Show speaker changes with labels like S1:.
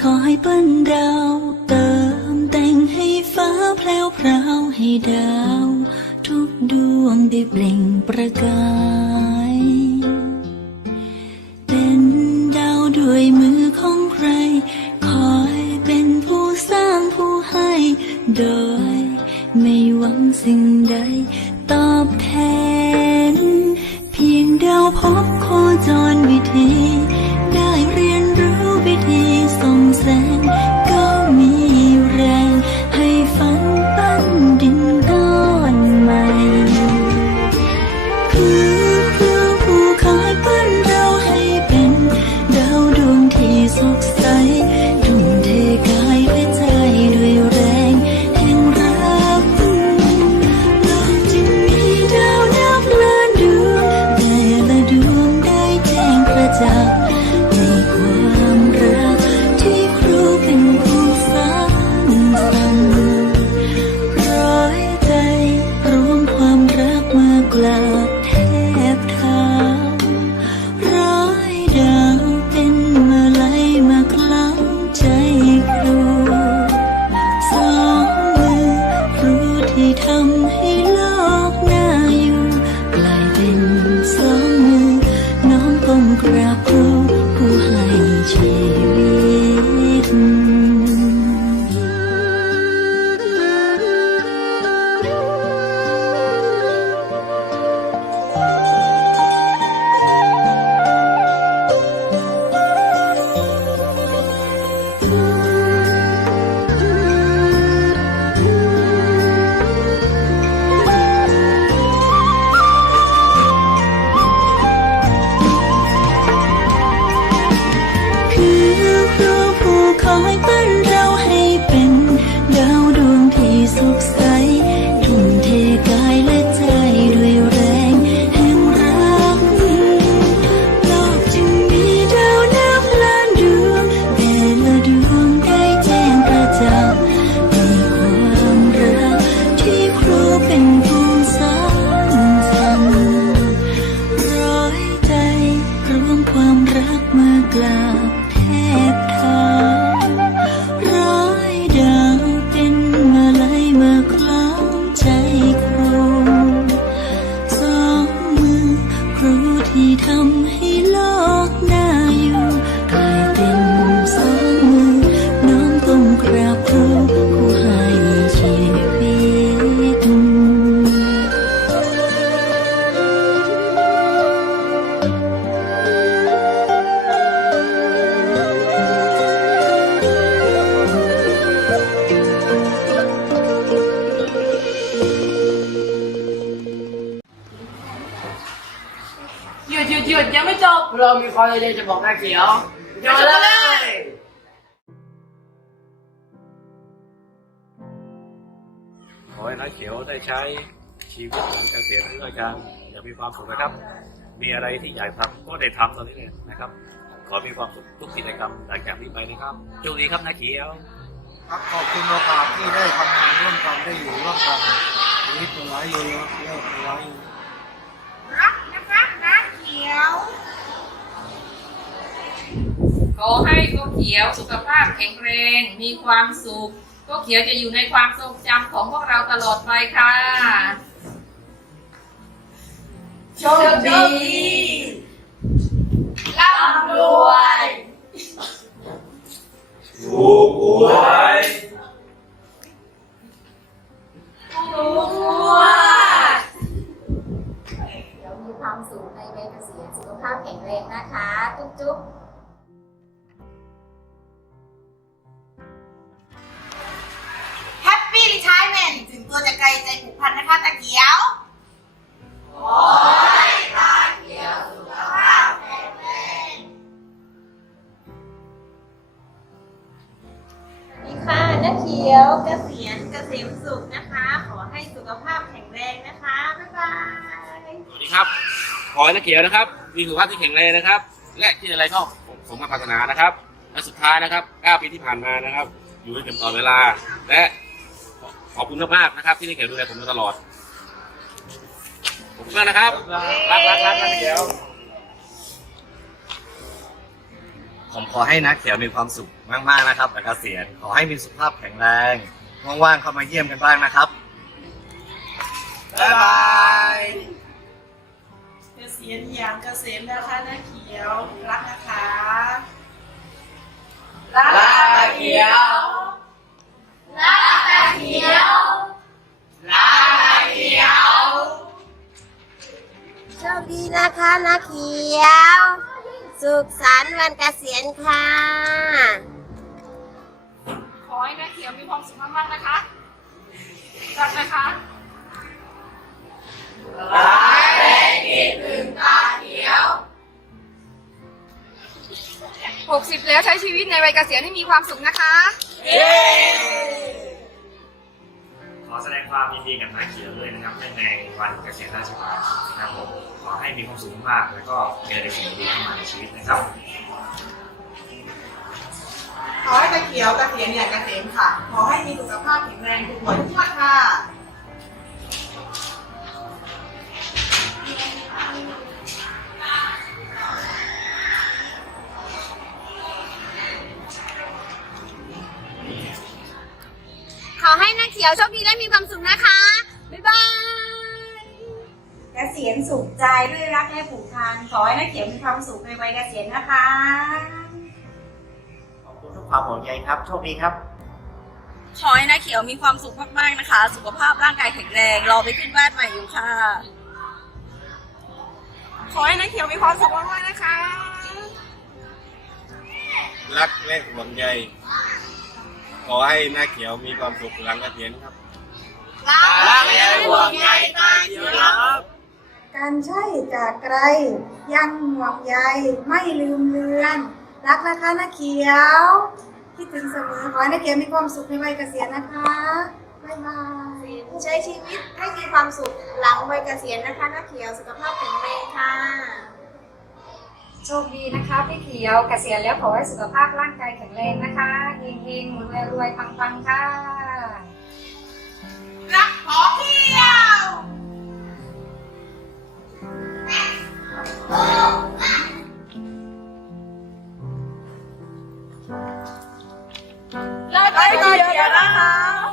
S1: ขอให้เปิ้นดาวเติมแต่งให้ฟ้าแพลวพราวให้ดาว ทุกดวงได้เปล่งประกาย ผู้ค เรามีความอะไรจะ
S2: บอกหน้าเขียว
S3: เดี๋ยวเลย
S4: ขอให้น้าเขียวได้ใช้ชีวิตหลังเกษียณราชการอย่างมีความสุขนะครับ มีอะไรที่อยากทำก็ได้ทำตอนนี้เลยนะครับ ขอมีความสุขทุกกิจกรรมหลังจากนี้ไปนะครับโชคดีครับน้าเขียว
S5: ครับขอบคุณโอกาสที่ได้ทำงานร่วมกันได้อยู่ร่วมกันชีวิตตัวร้ายอยู่เลิกตัวร้ายอยู่
S6: รักนะคะน้าเขียว
S3: ขอให้ก็เขียวสุขภาพแข็งแรง มีความสุขก็เขียวจะอยู่ในความทรงจำของพวกเราตลอดไปค่ะ
S6: โชคดีร่ำรวย
S7: เใจ
S6: ผูกพันนะคะตะเขียว
S8: นี่ค่ะน้าเขียวเกษียณเกษมสุขนะคะ ขอให้สุขภาพแข็งแรงนะคะ บ๊ายบาย
S4: สวัสดีครับ ขอให้น้าเขียวนะครับ มีสุขภาพที่แข็งแรงนะครับ และที่อะไรก็ผมมาปรารถนานะครับ และสุดท้ายนะครับ 9 ปีที่ผ่านมานะครับ อยู่ด้วยกันตลอดเวลา และ ขอบคุณมากๆนะครับ ที่ได้เขียวดูแลผมมาตลอดขอบคุณมากนะครับรักรักรักน้าเขียว
S9: ผมขอให้นักเขียวมีความสุขมากๆนะครับกับเกษียณขอให้มีสุขภาพแข็งแรงว่างๆเข้ามาเยี่ยมกันบ้างนะครับ
S2: บ๊ายบาย
S8: โชคดีนะคะนักเขียว สุขสันต์วันเกษียณค่ะ
S3: ขอให้นักเขียวมีความสุขมากๆนะคะรักนะคะ
S2: รักและ
S3: 60 แล้วใช้ชีวิตในวัยเกษียณให้มีความสุขนะคะ
S10: ขอแสดงความยินดีกับนายเขียวด้วยนะครับเนื่องในวันเกษียณราชการนะครับผมขอให้มีความสุขมากแล้วก็มีอะไรสิ่งดีๆเข้ามาในชีวิตนะครับ
S6: ขอให้ตาเขียวตะเกษียณอย่างเกษมค่ะ ขอให้มีสุขภาพแข็งแรงทุกคนทุกวันค่ะ
S8: อให้นักเขียวโชคดีและมีความสุขนะคะ บ๊ายบาย
S7: เกษียณสุขใจด้วยรักและผูกพันขอให้นักเขียวมีความสุขในวัยเกษียณนะคะ
S9: ขอบคุณทุกความห่วงใยครับ โชคดีครับ
S1: ขอให้นาเขียวมีความสุขมากๆนะคะ สุขภาพร่างกายแข็งแรงรอไปขึ้นบ้านใหม่อยู่ค่ะ ขอให้นาเขียวมีความสุขมากๆนะคะ
S4: รักและห่วงใย ขอให้หน้าเขียวมีความสุขหลังเกษียณครับ
S2: รักและห่วงใยตาเขียวครับ
S7: การใช่จากไกล ยังห่วงใยไม่ลืมเลือน รักนะคะนาเขียวคิดถึงเสมอขอให้นาเขียวมีความสุขในวัยเกษียณนะคะบ๊ายบาย
S8: ใช้ชีวิตให้มีความสุขหลังวัยเกษียณนะคะนักเขียวสุขภาพแข็งแรงค่ะ
S7: โชคดีนะคะพี่เขียวเกษียณแล้วขอให้สุขภาพร่างกายแข็งแรงนะคะเฮงเฮงรวยรวยปังๆ
S11: ค่ะ
S12: รักขอเขียวเ
S13: ราไปเที่ยวนะ
S7: คะ